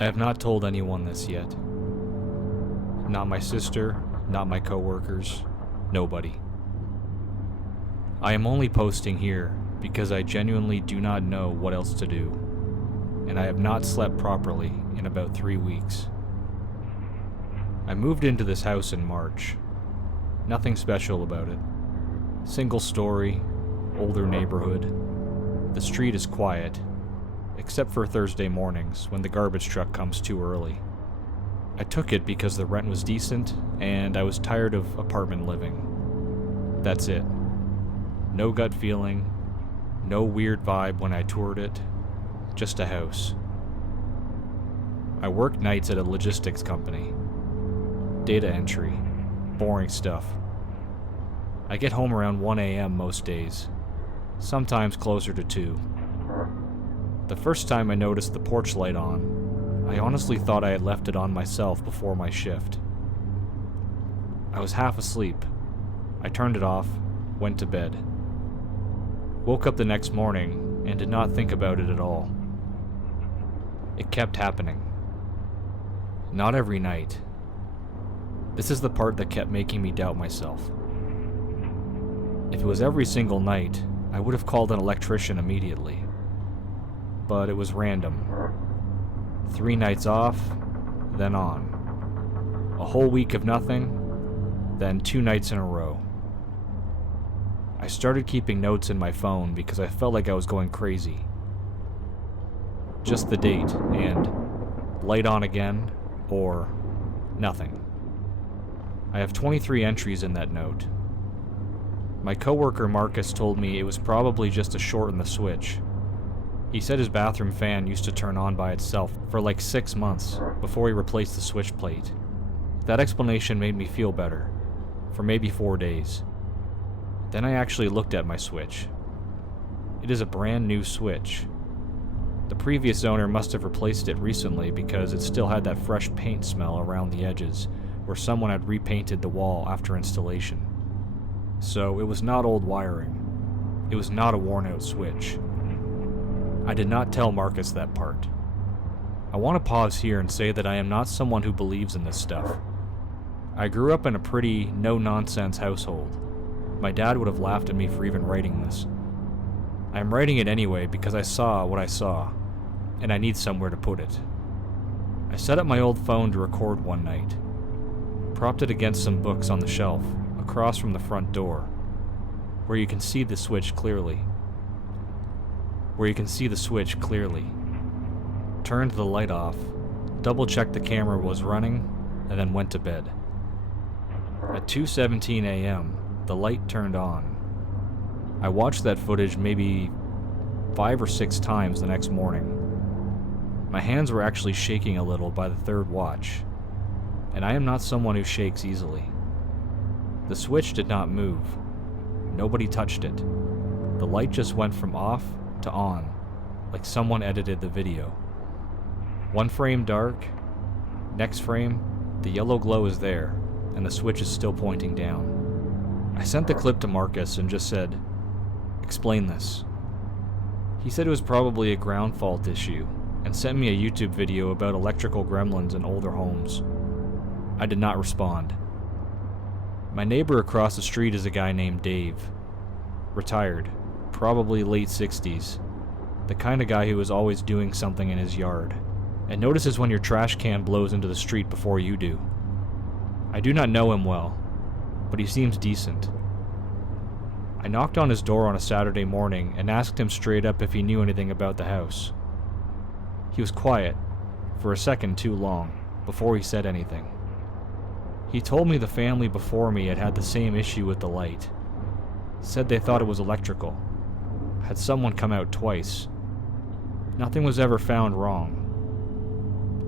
I have not told anyone this yet. Not my sister, not my coworkers, nobody. I am only posting here because I genuinely do not know what else to do, and I have not slept properly in about 3 weeks. I moved into this house in March. Nothing special about it. Single story, older neighborhood. The street is quiet, except for Thursday mornings when the garbage truck comes too early. I took it because the rent was decent and I was tired of apartment living. That's it. No gut feeling, no weird vibe when I toured it, just a house. I work nights at a logistics company. Data entry, boring stuff. I get home around 1 a.m. most days, sometimes closer to 2. The first time I noticed the porch light on, I honestly thought I had left it on myself before my shift. I was half asleep. I turned it off, went to bed. Woke up the next morning and did not think about it at all. It kept happening. Not every night. This is the part that kept making me doubt myself. If it was every single night, I would have called an electrician immediately. But it was random. 3 nights off, then on. A whole week of nothing, then 2 nights in a row. I started keeping notes in my phone because I felt like I was going crazy. Just the date and light on again or nothing. I have 23 entries in that note. My coworker Marcus told me it was probably just a short in the switch. He said his bathroom fan used to turn on by itself for like 6 months before he replaced the switch plate. That explanation made me feel better, for maybe 4 days. Then I actually looked at my switch. It is a brand new switch. The previous owner must have replaced it recently because it still had that fresh paint smell around the edges where someone had repainted the wall after installation. So it was not old wiring. It was not a worn-out switch. I did not tell Marcus that part. I want to pause here and say that I am not someone who believes in this stuff. I grew up in a pretty no-nonsense household. My dad would have laughed at me for even writing this. I am writing it anyway because I saw what I saw, and I need somewhere to put it. I set up my old phone to record one night, propped it against some books on the shelf across from the front door, where you can see the switch clearly. Turned the light off, double-checked the camera was running, and then went to bed. At 2:17 a.m., the light turned on. I watched that footage maybe 5 or 6 times the next morning. My hands were actually shaking a little by the third watch, and I am not someone who shakes easily. The switch did not move. Nobody touched it. The light just went from off to on, like someone edited the video. One frame dark, next frame, the yellow glow is there, and the switch is still pointing down. I sent the clip to Marcus and just said, "Explain this." He said it was probably a ground fault issue, and sent me a YouTube video about electrical gremlins in older homes. I did not respond. My neighbor across the street is a guy named Dave. Retired, probably late 60s. The kind of guy who is always doing something in his yard, and notices when your trash can blows into the street before you do. I do not know him well, but he seems decent. I knocked on his door on a Saturday morning and asked him straight up if he knew anything about the house. He was quiet, for a second too long, before he said anything. He told me the family before me had the same issue with the light. Said they thought it was electrical. Had someone come out twice. Nothing was ever found wrong.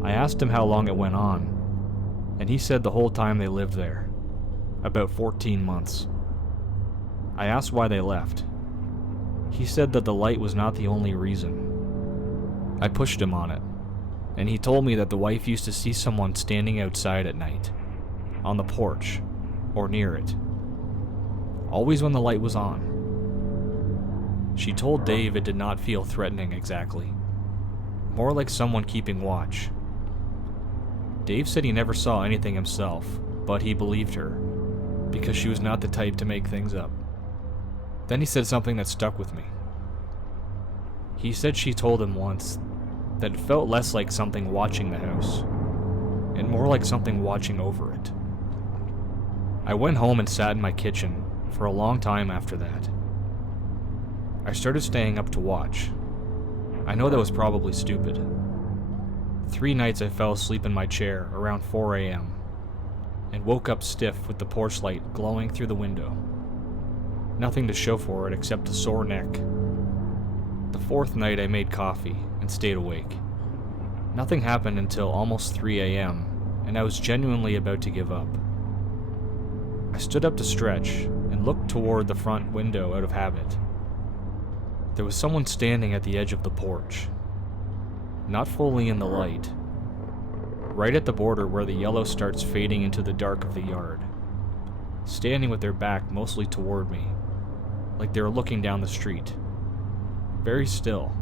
I asked him how long it went on, and he said the whole time they lived there. About 14 months. I asked why they left. He said that the light was not the only reason. I pushed him on it, and he told me that the wife used to see someone standing outside at night, on the porch, or near it. Always when the light was on. She told Dave it did not feel threatening exactly. More like someone keeping watch, Dave said he never saw anything himself, but he believed her, because she was not the type to make things up. Then he said something that stuck with me. He said she told him once that it felt less like something watching the house, and more like something watching over it. I went home and sat in my kitchen for a long time after that. I started staying up to watch. I know that was probably stupid. 3 nights I fell asleep in my chair around 4 a.m. and woke up stiff with the porch light glowing through the window. Nothing to show for it except a sore neck. The 4th night I made coffee and stayed awake. Nothing happened until almost 3 a.m. and I was genuinely about to give up. I stood up to stretch and looked toward the front window out of habit. There was someone standing at the edge of the porch, not fully in the light, right at the border where the yellow starts fading into the dark of the yard, standing with their back mostly toward me, like they were looking down the street. Very still,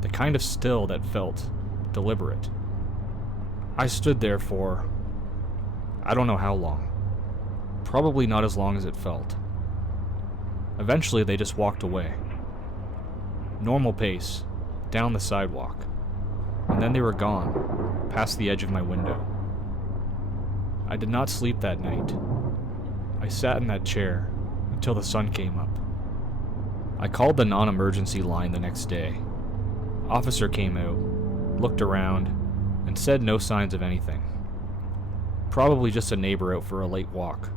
the kind of still that felt deliberate. I stood there for, I don't know how long. Probably not as long as it felt. Eventually they just walked away. Normal pace, down the sidewalk, and then they were gone, past the edge of my window. I did not sleep that night. I sat in that chair until the sun came up. I called the non-emergency line the next day. Officer came out, looked around, and said no signs of anything. Probably just a neighbor out for a late walk.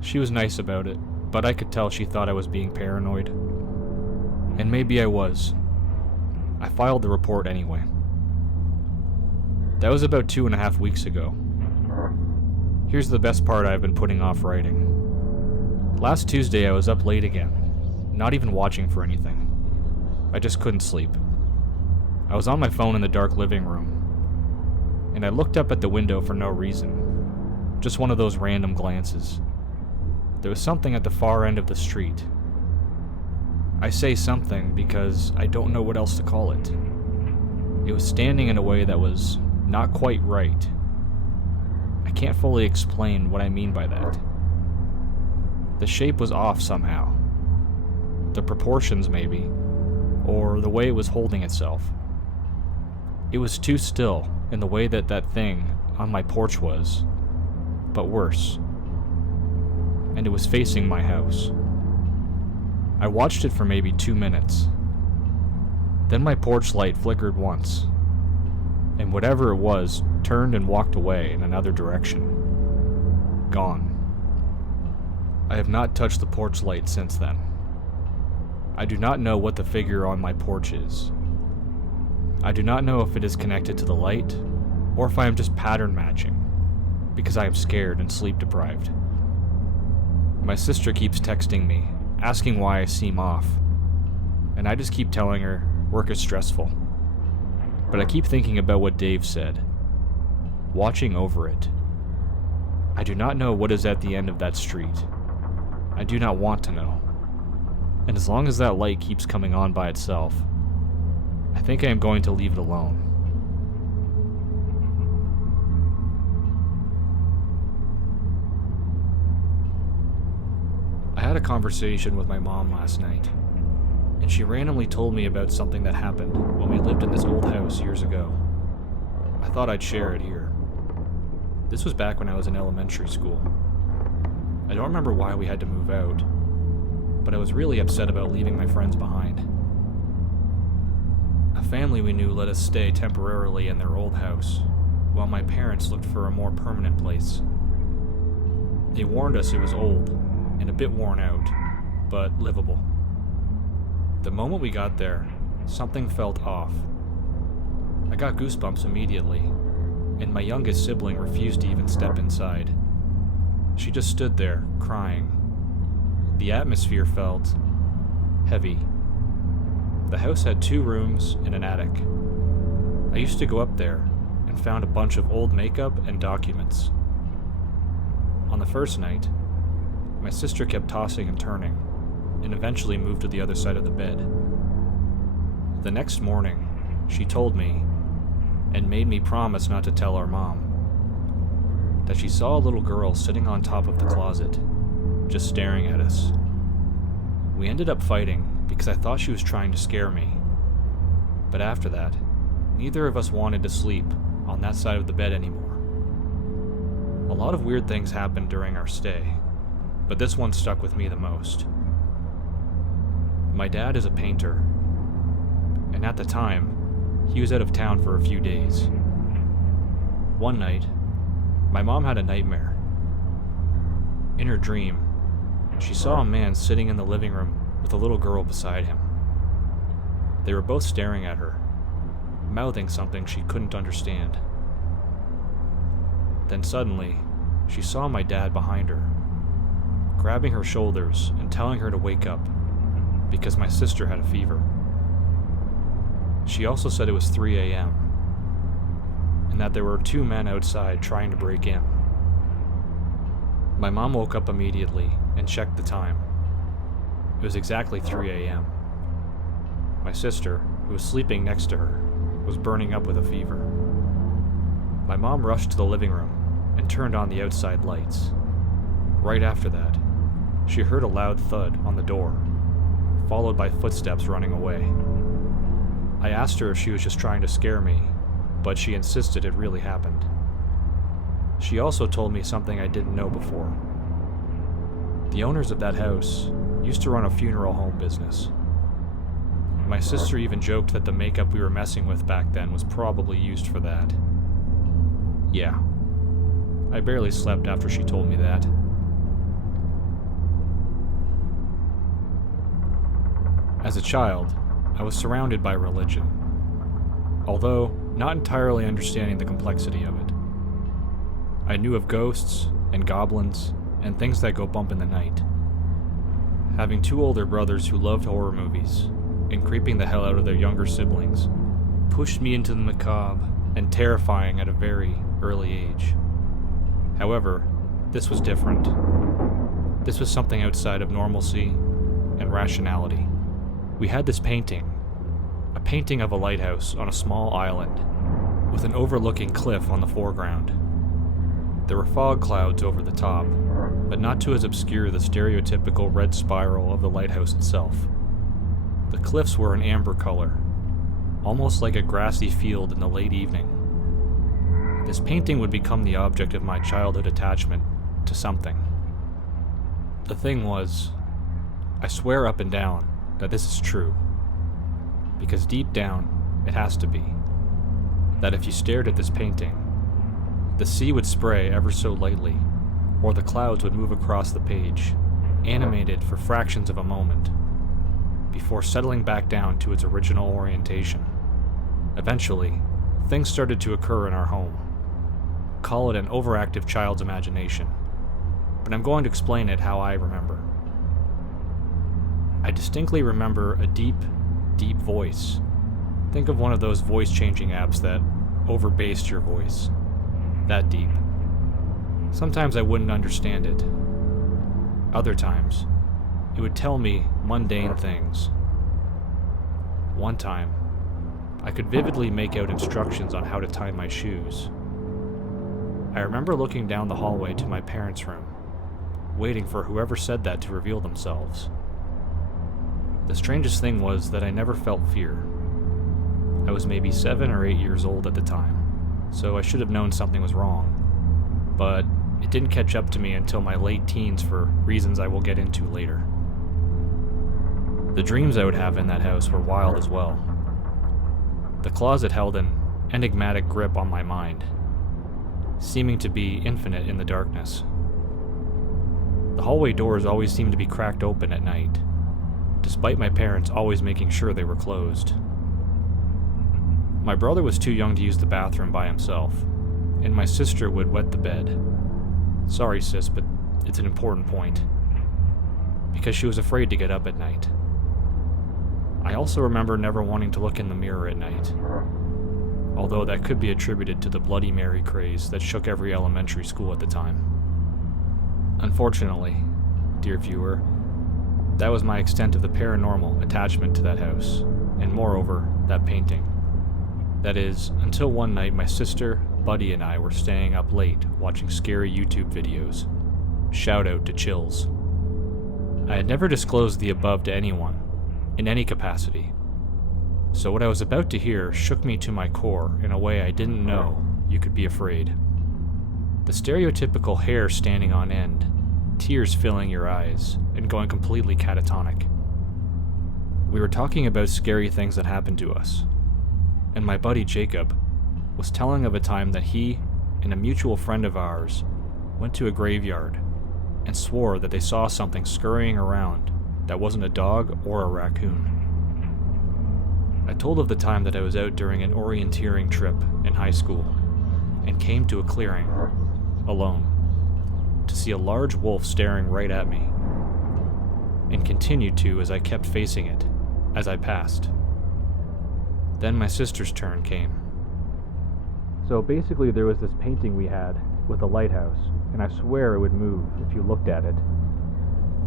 She was nice about it, but I could tell she thought I was being paranoid. And maybe I was. I filed the report anyway. That was about 2.5 weeks ago. Here's the best part I've been putting off writing. Last Tuesday I was up late again, not even watching for anything. I just couldn't sleep. I was on my phone in the dark living room, and I looked up at the window for no reason. Just one of those random glances. There was something at the far end of the street. I say something because I don't know what else to call it. It was standing in a way that was not quite right. I can't fully explain what I mean by that. The shape was off somehow. The proportions maybe, or the way it was holding itself. It was too still in the way that that thing on my porch was, but worse. And it was facing my house. I watched it for maybe 2 minutes. Then my porch light flickered once, and whatever it was turned and walked away in another direction. Gone. I have not touched the porch light since then. I do not know what the figure on my porch is. I do not know if it is connected to the light, or if I am just pattern matching, because I am scared and sleep deprived. My sister keeps texting me, asking why I seem off, and I just keep telling her work is stressful. But I keep thinking about what Dave said. Watching over it. I do not know what is at the end of that street. I do not want to know. And as long as that light keeps coming on by itself, I think I am going to leave it alone. I had a conversation with my mom last night, and she randomly told me about something that happened when we lived in this old house years ago. I thought I'd share it here. This was back when I was in elementary school. I don't remember why we had to move out, but I was really upset about leaving my friends behind. A family we knew let us stay temporarily in their old house, while my parents looked for a more permanent place. They warned us it was old, and a bit worn out, but livable. The moment we got there, something felt off. I got goosebumps immediately, and my youngest sibling refused to even step inside. She just stood there, crying. The atmosphere felt heavy. The house had 2 rooms and an attic. I used to go up there and found a bunch of old makeup and documents. On the first night, my sister kept tossing and turning, and eventually moved to the other side of the bed. The next morning, she told me, and made me promise not to tell our mom. That she saw a little girl sitting on top of the closet, just staring at us. We ended up fighting because I thought she was trying to scare me. But after that, neither of us wanted to sleep on that side of the bed anymore. A lot of weird things happened during our stay, but this one stuck with me the most. My dad is a painter, and at the time, he was out of town for a few days. One night, my mom had a nightmare. In her dream, she saw a man sitting in the living room with a little girl beside him. They were both staring at her, mouthing something she couldn't understand. Then suddenly, she saw my dad behind her, grabbing her shoulders and telling her to wake up because my sister had a fever. She also said it was 3 a.m. and that there were 2 men outside trying to break in. My mom woke up immediately and checked the time. It was exactly 3 a.m. My sister, who was sleeping next to her, was burning up with a fever. My mom rushed to the living room and turned on the outside lights. Right after that, she heard a loud thud on the door, followed by footsteps running away. I asked her if she was just trying to scare me, but she insisted it really happened. She also told me something I didn't know before. The owners of that house used to run a funeral home business. My sister even joked that the makeup we were messing with back then was probably used for that. Yeah, I barely slept after she told me that. As a child, I was surrounded by religion, although not entirely understanding the complexity of it. I knew of ghosts and goblins and things that go bump in the night. Having 2 older brothers who loved horror movies and creeping the hell out of their younger siblings pushed me into the macabre and terrifying at a very early age. However, this was different. This was something outside of normalcy and rationality. We had this painting, a painting of a lighthouse on a small island, with an overlooking cliff on the foreground. There were fog clouds over the top, but not to as obscure the stereotypical red spiral of the lighthouse itself. The cliffs were an amber color, almost like a grassy field in the late evening. This painting would become the object of my childhood attachment to something. The thing was, I swear up and down that this is true, because deep down, it has to be, that if you stared at this painting, the sea would spray ever so lightly, or the clouds would move across the page, animated for fractions of a moment, before settling back down to its original orientation. Eventually, things started to occur in our home. Call it an overactive child's imagination, but I'm going to explain it how I remember. I distinctly remember a deep, deep voice. Think of one of those voice-changing apps that overbassed your voice. That deep. Sometimes I wouldn't understand it. Other times, it would tell me mundane things. One time, I could vividly make out instructions on how to tie my shoes. I remember looking down the hallway to my parents' room, waiting for whoever said that to reveal themselves. The strangest thing was that I never felt fear. I was maybe 7 or 8 years old at the time, so I should have known something was wrong. But it didn't catch up to me until my late teens for reasons I will get into later. The dreams I would have in that house were wild as well. The closet held an enigmatic grip on my mind, seeming to be infinite in the darkness. The hallway doors always seemed to be cracked open at night, despite my parents always making sure they were closed. My brother was too young to use the bathroom by himself, and my sister would wet the bed. Sorry, sis, but it's an important point. Because she was afraid to get up at night. I also remember never wanting to look in the mirror at night, although that could be attributed to the Bloody Mary craze that shook every elementary school at the time. Unfortunately, dear viewer, that was my extent of the paranormal attachment to that house, and moreover, that painting. That is, until one night my sister, Buddy, and I were staying up late watching scary YouTube videos. Shout out to Chills. I had never disclosed the above to anyone, in any capacity. So what I was about to hear shook me to my core in a way I didn't know you could be afraid. The stereotypical hair standing on end, tears filling your eyes, and going completely catatonic. We were talking about scary things that happened to us, and my buddy Jacob was telling of a time that he and a mutual friend of ours went to a graveyard and swore that they saw something scurrying around that wasn't a dog or a raccoon. I told of the time that I was out during an orienteering trip in high school and came to a clearing, alone, to see a large wolf staring right at me, and continued to as I kept facing it as I passed. Then my sister's turn came. So basically there was this painting we had with a lighthouse, and I swear it would move if you looked at it.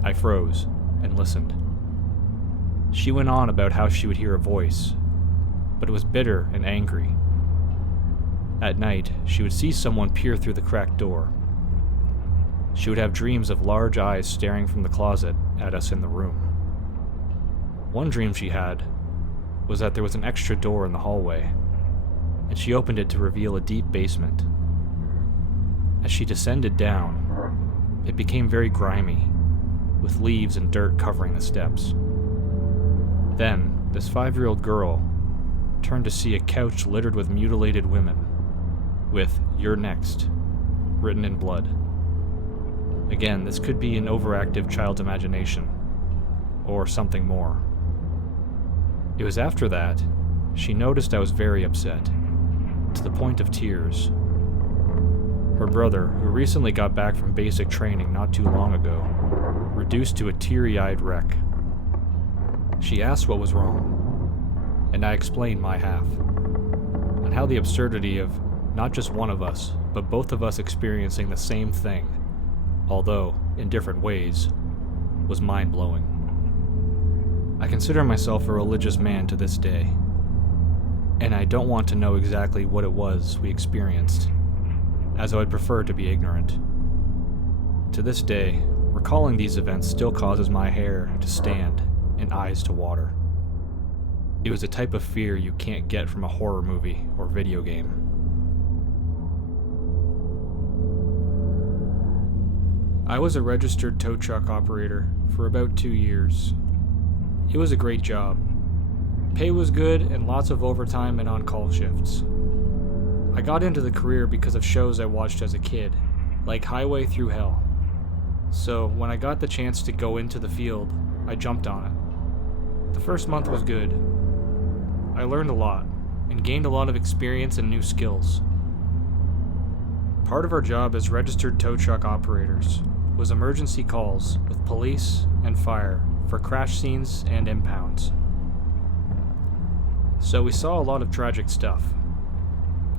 I froze and listened. She went on about how she would hear a voice, but it was bitter and angry. At night, she would see someone peer through the cracked door. She would have dreams of large eyes staring from the closet at us in the room. One dream she had was that there was an extra door in the hallway, and she opened it to reveal a deep basement. As she descended down, it became very grimy, with leaves and dirt covering the steps. Then, this 5-year-old girl turned to see a couch littered with mutilated women, with "You're next" written in blood. Again, this could be an overactive child's imagination, or something more. It was after that, she noticed I was very upset, to the point of tears. Her brother, who recently got back from basic training not too long ago, reduced to a teary-eyed wreck. She asked what was wrong, and I explained my half, and how the absurdity of not just one of us, but both of us experiencing the same thing, although in different ways, was mind-blowing. I consider myself a religious man to this day, and I don't want to know exactly what it was we experienced, as I would prefer to be ignorant. To this day, recalling these events still causes my hair to stand and eyes to water. It was a type of fear you can't get from a horror movie or video game. I was a registered tow truck operator for about 2 years. It was a great job. Pay was good and lots of overtime and on-call shifts. I got into the career because of shows I watched as a kid, like Highway Through Hell. So when I got the chance to go into the field, I jumped on it. The first month was good. I learned a lot and gained a lot of experience and new skills. Part of our job as registered tow truck operators was emergency calls with police and fire for crash scenes and impounds. So we saw a lot of tragic stuff.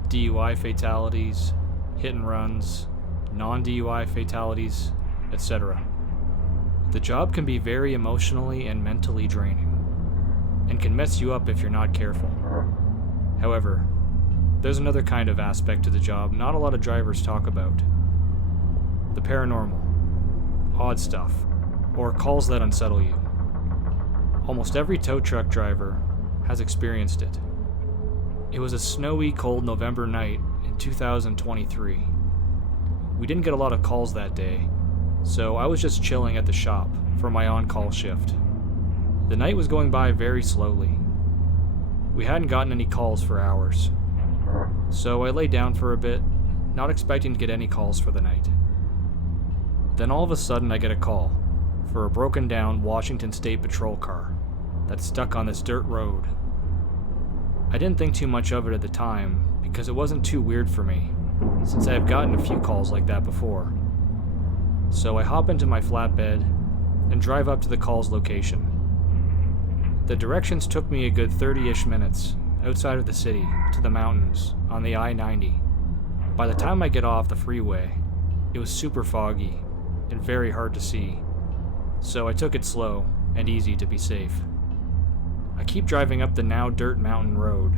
DUI fatalities, hit and runs, non-DUI fatalities, etc. The job can be very emotionally and mentally draining, and can mess you up if you're not careful. However, there's another kind of aspect to the job not a lot of drivers talk about. The paranormal, odd stuff, or calls that unsettle you. Almost every tow truck driver has experienced it. It was a snowy, cold November night in 2023. We didn't get a lot of calls that day, so I was just chilling at the shop for my on-call shift. The night was going by very slowly. We hadn't gotten any calls for hours, so I lay down for a bit, not expecting to get any calls for the night. Then all of a sudden I get a call for a broken down Washington State Patrol car that's stuck on this dirt road. I didn't think too much of it at the time because it wasn't too weird for me, since I have gotten a few calls like that before. So I hop into my flatbed and drive up to the call's location. The directions took me a good 30-ish minutes outside of the city to the mountains on the I-90. By the time I get off the freeway, it was super foggy and very hard to see, so I took it slow and easy to be safe. I keep driving up the now dirt mountain road,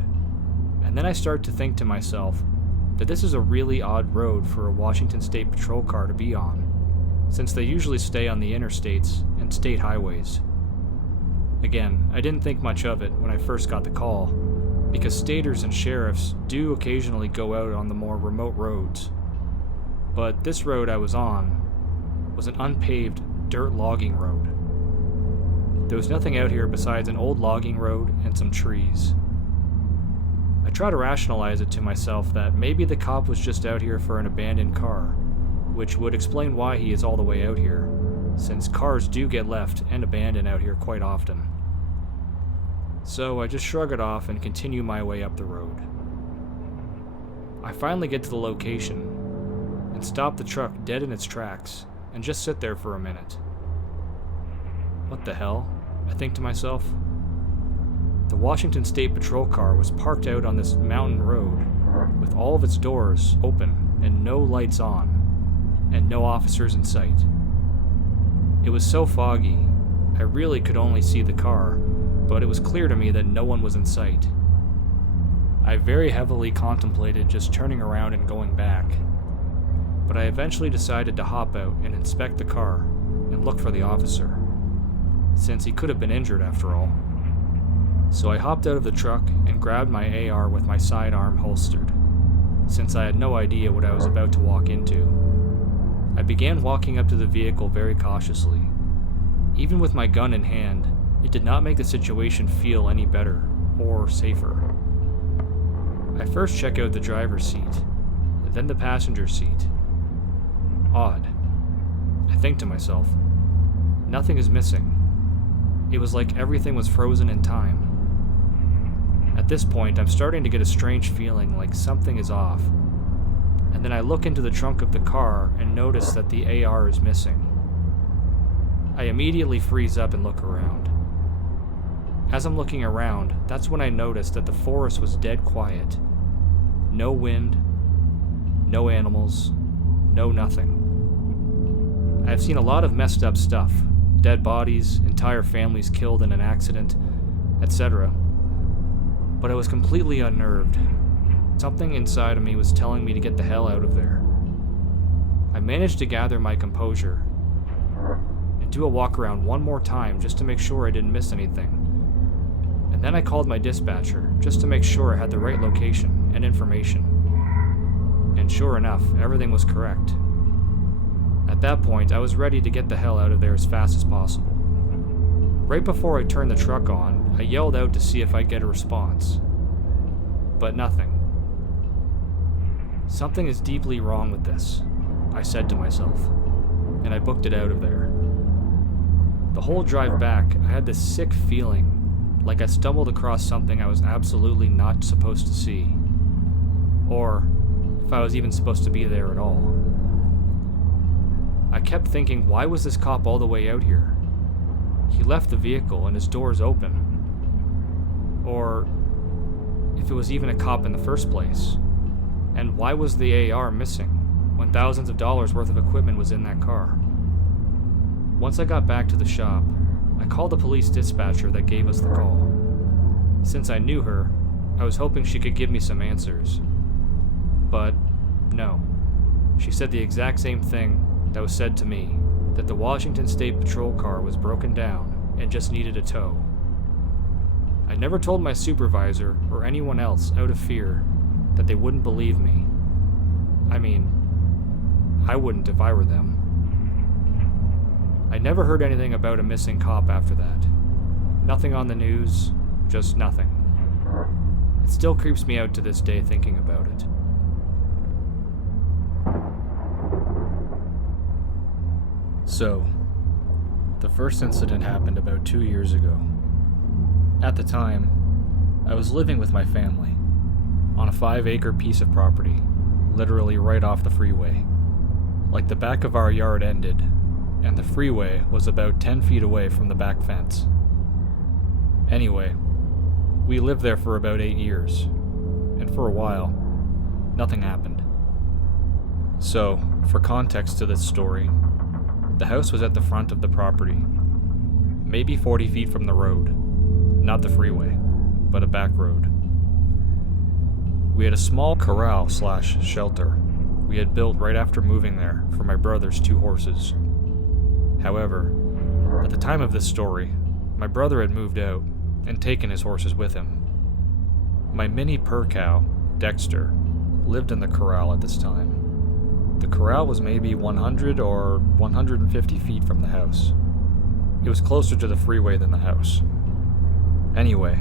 And then I start to think to myself that this is a really odd road for a Washington State Patrol car to be on, since they usually stay on the interstates and state highways. Again, I didn't think much of it when I first got the call, because staters and sheriffs do occasionally go out on the more remote roads. But this road I was on was an unpaved dirt logging road. There was nothing out here besides an old logging road and some trees. I try to rationalize it to myself that maybe the cop was just out here for an abandoned car, which would explain why he is all the way out here, since cars do get left and abandoned out here quite often. So I just shrug it off and continue my way up the road. I finally get to the location and stop the truck dead in its tracks and just sit there for a minute. What the hell? I think to myself. The Washington State Patrol car was parked out on this mountain road with all of its doors open and no lights on and no officers in sight. It was so foggy, I really could only see the car, but it was clear to me that no one was in sight. I very heavily contemplated just turning around and going back, but I eventually decided to hop out and inspect the car and look for the officer, since he could have been injured after all. So I hopped out of the truck and grabbed my AR with my sidearm holstered, since I had no idea what I was about to walk into. I began walking up to the vehicle very cautiously. Even with my gun in hand, it did not make the situation feel any better or safer. I first check out the driver's seat, then the passenger seat. Odd. I think to myself, nothing is missing. It was like everything was frozen in time. At this point, I'm starting to get a strange feeling like something is off. And then I look into the trunk of the car and notice that the AR is missing. I immediately freeze up and look around. As I'm looking around, that's when I noticed that the forest was dead quiet. No wind, no animals, no nothing. I've seen a lot of messed up stuff, dead bodies, entire families killed in an accident, etc. But I was completely unnerved. Something inside of me was telling me to get the hell out of there. I managed to gather my composure and do a walk around one more time just to make sure I didn't miss anything. And then I called my dispatcher just to make sure I had the right location and information. And sure enough, everything was correct. At that point, I was ready to get the hell out of there as fast as possible. Right before I turned the truck on, I yelled out to see if I'd get a response. But nothing. Something is deeply wrong with this, I said to myself, and I booked it out of there. The whole drive back, I had this sick feeling like I stumbled across something I was absolutely not supposed to see, or if I was even supposed to be there at all. I kept thinking, why was this cop all the way out here? He left the vehicle and his door's open. Or if it was even a cop in the first place. And why was the AR missing when thousands of dollars worth of equipment was in that car? Once I got back to the shop, I called the police dispatcher that gave us the call. Since I knew her, I was hoping she could give me some answers. But no. She said the exact same thing that was said to me, that the Washington State Patrol car was broken down and just needed a tow. I never told my supervisor or anyone else out of fear that they wouldn't believe me. I mean, I wouldn't if I were them. I never heard anything about a missing cop after that. Nothing on the news, just nothing. It still creeps me out to this day thinking about it. So, the first incident happened about 2 years ago. At the time, I was living with my family on a 5-acre piece of property, literally right off the freeway. Like the back of our yard ended, and the freeway was about 10 feet away from the back fence. Anyway, we lived there for about 8 years, and for a while, nothing happened. So, for context to this story, the house was at the front of the property, maybe 40 feet from the road, not the freeway, but a back road. We had a small corral/shelter we had built right after moving there for my brother's 2 horses. However, at the time of this story, my brother had moved out and taken his horses with him. My mini purr cow, Dexter, lived in the corral at this time. The corral was maybe 100 or 150 feet from the house. It was closer to the freeway than the house. Anyway,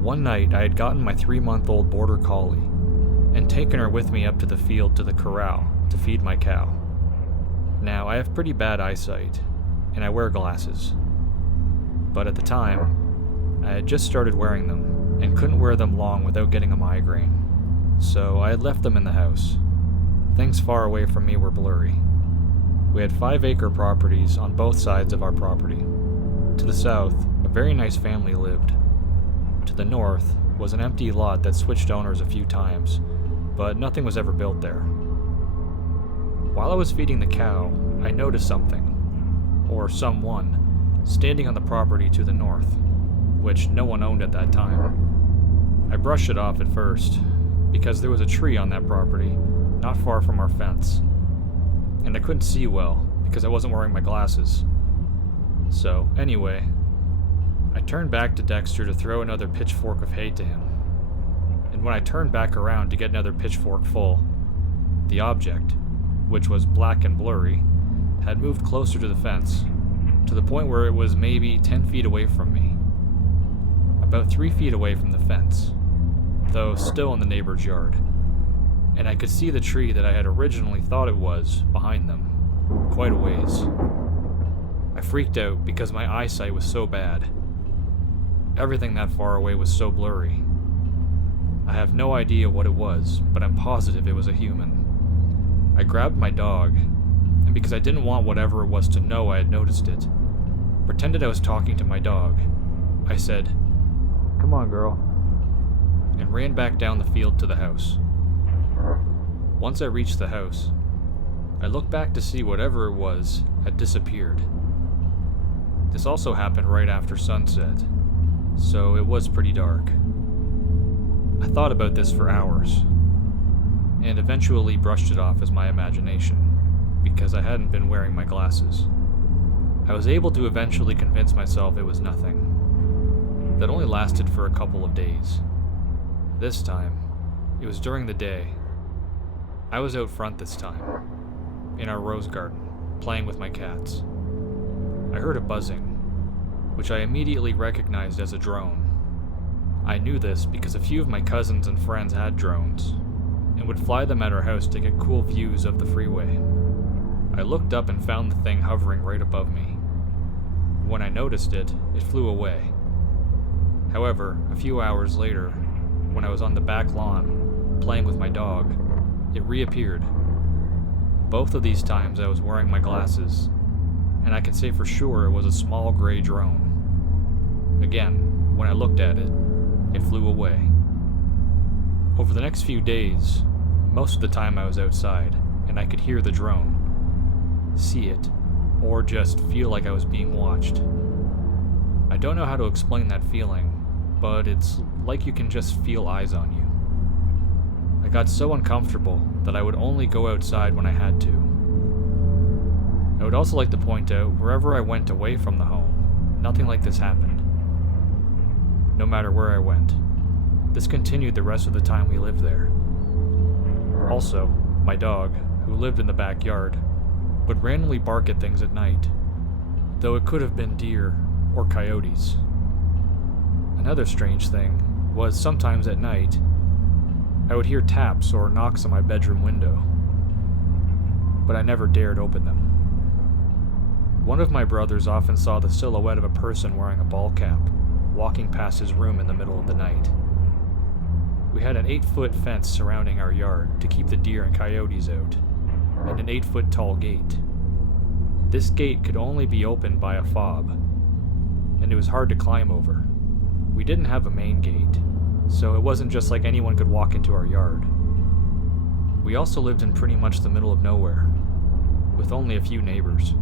one night I had gotten my 3-month-old border collie and taken her with me up to the field to the corral to feed my cow. Now, I have pretty bad eyesight, and I wear glasses. But at the time, I had just started wearing them and couldn't wear them long without getting a migraine. So I had left them in the house. Things far away from me were blurry. We had 5-acre properties on both sides of our property. To the south, a very nice family lived. To the north was an empty lot that switched owners a few times, but nothing was ever built there. While I was feeding the cow, I noticed something, or someone, standing on the property to the north, which no one owned at that time. I brushed it off at first, because there was a tree on that property, not far from our fence, and I couldn't see well because I wasn't wearing my glasses. So, anyway, I turned back to Dexter to throw another pitchfork of hay to him. And when I turned back around to get another pitchfork full, the object, which was black and blurry, had moved closer to the fence, to the point where it was maybe 10 feet away from me. About 3 feet away from the fence, though still in the neighbor's yard. And I could see the tree that I had originally thought it was behind them, quite a ways. I freaked out because my eyesight was so bad. Everything that far away was so blurry. I have no idea what it was, but I'm positive it was a human. I grabbed my dog, and because I didn't want whatever it was to know I had noticed it, pretended I was talking to my dog. I said, "Come on, girl," and ran back down the field to the house. Once I reached the house, I looked back to see whatever it was had disappeared. This also happened right after sunset, so it was pretty dark. I thought about this for hours, and eventually brushed it off as my imagination, because I hadn't been wearing my glasses. I was able to eventually convince myself it was nothing. That only lasted for a couple of days. This time, it was during the day. I was out front this time, in our rose garden, playing with my cats. I heard a buzzing, which I immediately recognized as a drone. I knew this because a few of my cousins and friends had drones, and would fly them at our house to get cool views of the freeway. I looked up and found the thing hovering right above me. When I noticed it, it flew away. However, a few hours later, when I was on the back lawn, playing with my dog, it reappeared. Both of these times I was wearing my glasses, and I can say for sure it was a small gray drone. Again, when I looked at it, it flew away. Over the next few days, most of the time I was outside, and I could hear the drone, see it, or just feel like I was being watched. I don't know how to explain that feeling, but it's like you can just feel eyes on you. I got so uncomfortable that I would only go outside when I had to. I would also like to point out, wherever I went away from the home, nothing like this happened. No matter where I went. This continued the rest of the time we lived there. Also, my dog, who lived in the backyard, would randomly bark at things at night, though it could have been deer or coyotes. Another strange thing was sometimes at night, I would hear taps or knocks on my bedroom window, but I never dared open them. One of my brothers often saw the silhouette of a person wearing a ball cap, walking past his room in the middle of the night. We had an 8-foot fence surrounding our yard to keep the deer and coyotes out, and an 8-foot tall gate. This gate could only be opened by a fob, and it was hard to climb over. We didn't have a main gate, so it wasn't just like anyone could walk into our yard. We also lived in pretty much the middle of nowhere, with only a few neighbors.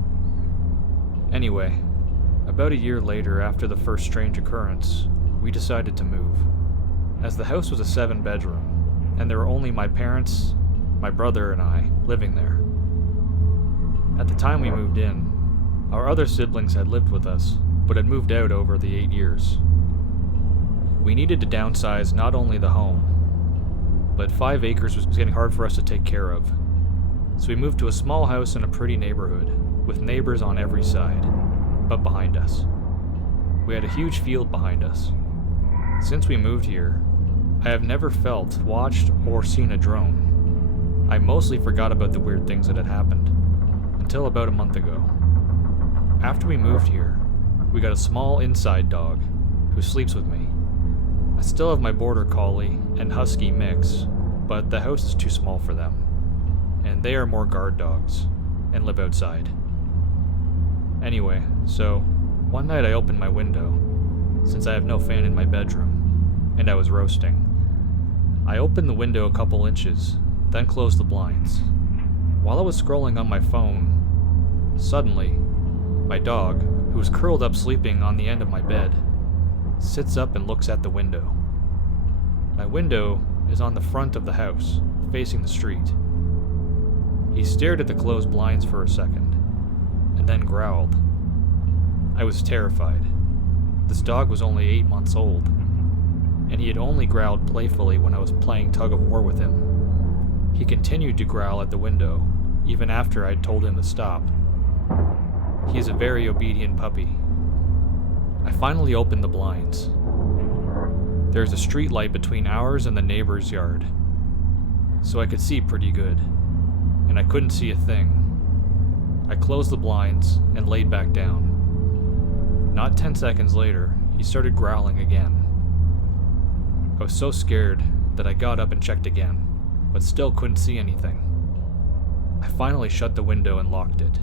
Anyway, about a year later after the first strange occurrence, we decided to move. As the house was a 7-bedroom, and there were only my parents, my brother, and I living there. At the time we moved in, our other siblings had lived with us, but had moved out over the 8 years. We needed to downsize not only the home, but 5 acres was getting hard for us to take care of. So we moved to a small house in a pretty neighborhood, with neighbors on every side, but behind us. We had a huge field behind us. Since we moved here, I have never felt, watched, or seen a drone. I mostly forgot about the weird things that had happened, until about a month ago. After we moved here, we got a small inside dog, who sleeps with me. I still have my border collie and husky mix, but the house is too small for them, and they are more guard dogs, and live outside. Anyway, so, one night I opened my window, since I have no fan in my bedroom, and I was roasting. I opened the window a couple inches, then closed the blinds. While I was scrolling on my phone, suddenly, my dog, who was curled up sleeping on the end of my bed, sits up and looks at the window. My window is on the front of the house, facing the street. He stared at the closed blinds for a second, and then growled. I was terrified. This dog was only 8 months old, and he had only growled playfully when I was playing tug of war with him. He continued to growl at the window, even after I'd told him to stop. He is a very obedient puppy. I finally opened the blinds. There is a street light between ours and the neighbor's yard, so I could see pretty good, and I couldn't see a thing. I closed the blinds and laid back down. Not 10 seconds later, he started growling again. I was so scared that I got up and checked again, but still couldn't see anything. I finally shut the window and locked it.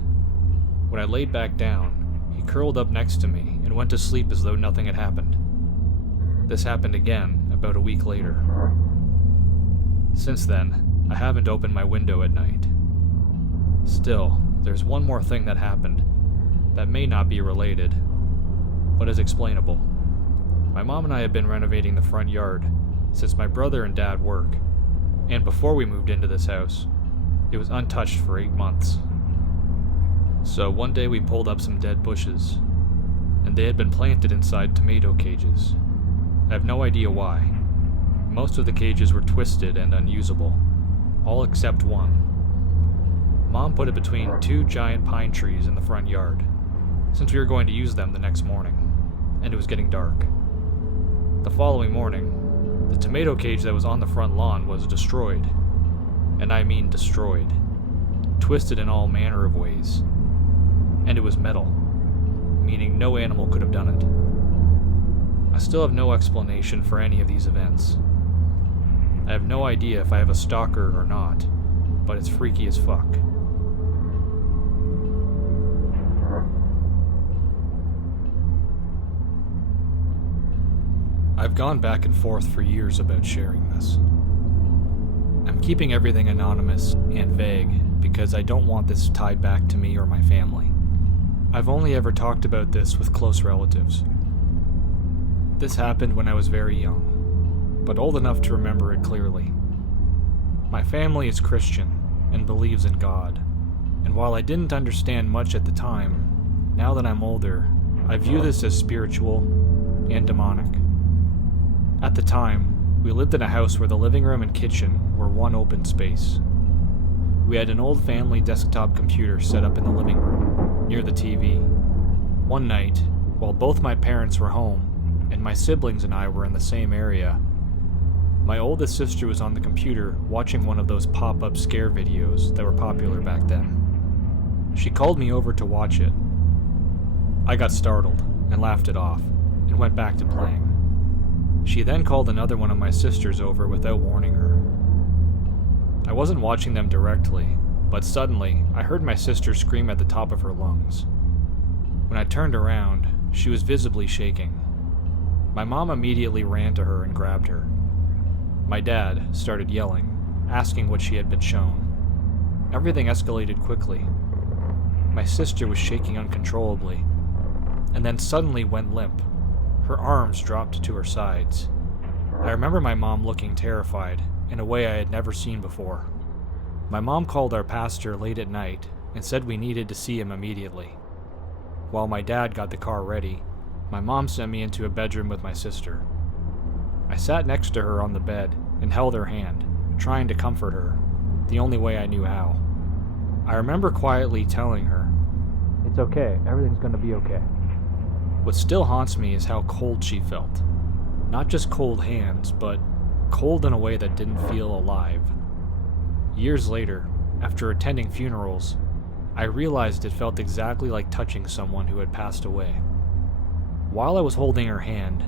When I laid back down, he curled up next to me and went to sleep as though nothing had happened. This happened again about a week later. Since then, I haven't opened my window at night. Still, there's one more thing that happened that may not be related, but is explainable. My mom and I have been renovating the front yard since my brother and dad work, and before we moved into this house, it was untouched for 8 months. So one day we pulled up some dead bushes, and they had been planted inside tomato cages. I have no idea why. Most of the cages were twisted and unusable, all except one. Mom put it between 2 giant pine trees in the front yard, since we were going to use them the next morning, and it was getting dark. The following morning, the tomato cage that was on the front lawn was destroyed, and I mean destroyed, twisted in all manner of ways, and it was metal, meaning no animal could have done it. I still have no explanation for any of these events. I have no idea if I have a stalker or not, but it's freaky as fuck. I've gone back and forth for years about sharing this. I'm keeping everything anonymous and vague because I don't want this tied back to me or my family. I've only ever talked about this with close relatives. This happened when I was very young, but old enough to remember it clearly. My family is Christian and believes in God, and while I didn't understand much at the time, now that I'm older, I view this as spiritual and demonic. At the time, we lived in a house where the living room and kitchen were one open space. We had an old family desktop computer set up in the living room, near the TV. One night, while both my parents were home, and my siblings and I were in the same area, my oldest sister was on the computer watching one of those pop-up scare videos that were popular back then. She called me over to watch it. I got startled and laughed it off, and went back to playing. She then called another one of my sisters over without warning her. I wasn't watching them directly, but suddenly I heard my sister scream at the top of her lungs. When I turned around, she was visibly shaking. My mom immediately ran to her and grabbed her. My dad started yelling, asking what she had been shown. Everything escalated quickly. My sister was shaking uncontrollably, and then suddenly went limp. Her arms dropped to her sides. I remember my mom looking terrified in a way I had never seen before. My mom called our pastor late at night and said we needed to see him immediately. While my dad got the car ready, my mom sent me into a bedroom with my sister. I sat next to her on the bed and held her hand, trying to comfort her, the only way I knew how. I remember quietly telling her, "It's okay, everything's gonna be okay." What still haunts me is how cold she felt. Not just cold hands, but cold in a way that didn't feel alive. Years later, after attending funerals, I realized it felt exactly like touching someone who had passed away. While I was holding her hand,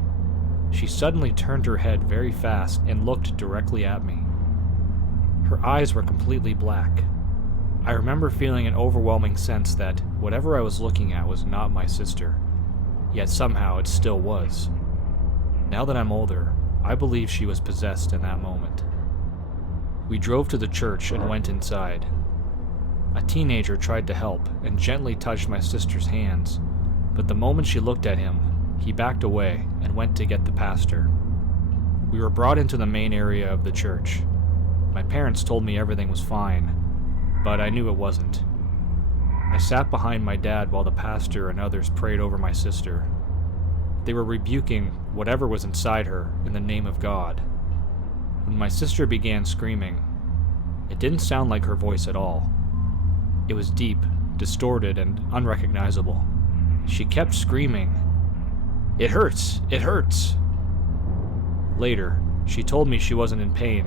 she suddenly turned her head very fast and looked directly at me. Her eyes were completely black. I remember feeling an overwhelming sense that whatever I was looking at was not my sister, yet somehow it still was. Now that I'm older, I believe she was possessed in that moment. We drove to the church and went inside. A teenager tried to help and gently touched my sister's hands, but the moment she looked at him, he backed away and went to get the pastor. We were brought into the main area of the church. My parents told me everything was fine, but I knew it wasn't. I sat behind my dad while the pastor and others prayed over my sister. They were rebuking whatever was inside her in the name of God. When my sister began screaming, it didn't sound like her voice at all. It was deep, distorted, and unrecognizable. She kept screaming, "It hurts! It hurts!" Later, she told me she wasn't in pain.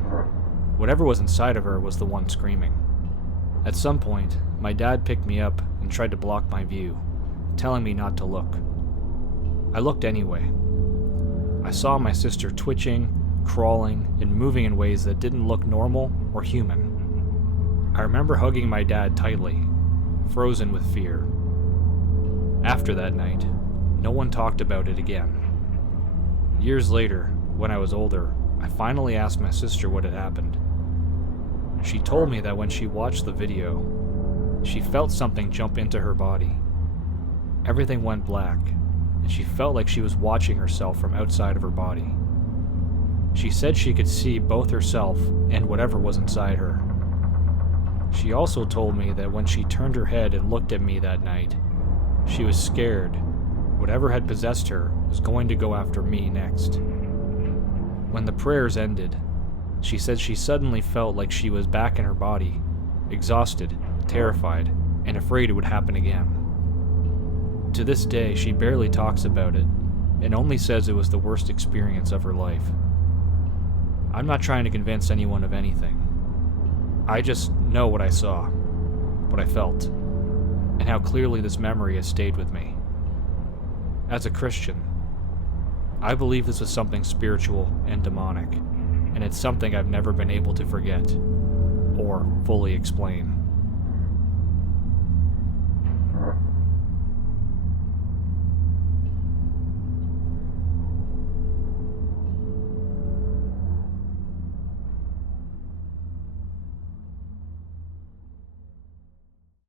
Whatever was inside of her was the one screaming. At some point, my dad picked me up and tried to block my view, telling me not to look. I looked anyway. I saw my sister twitching, crawling, and moving in ways that didn't look normal or human. I remember hugging my dad tightly, frozen with fear. After that night, no one talked about it again. Years later, when I was older, I finally asked my sister what had happened. She told me that when she watched the video, she felt something jump into her body. Everything went black, and she felt like she was watching herself from outside of her body. She said she could see both herself and whatever was inside her. She also told me that when she turned her head and looked at me that night, she was scared. Whatever had possessed her was going to go after me next. When the prayers ended, she said she suddenly felt like she was back in her body, exhausted, terrified, and afraid it would happen again. To this day, she barely talks about it, and only says it was the worst experience of her life. I'm not trying to convince anyone of anything. I just know what I saw, what I felt, and how clearly this memory has stayed with me. As a Christian, I believe this was something spiritual and demonic, and it's something I've never been able to forget or fully explain.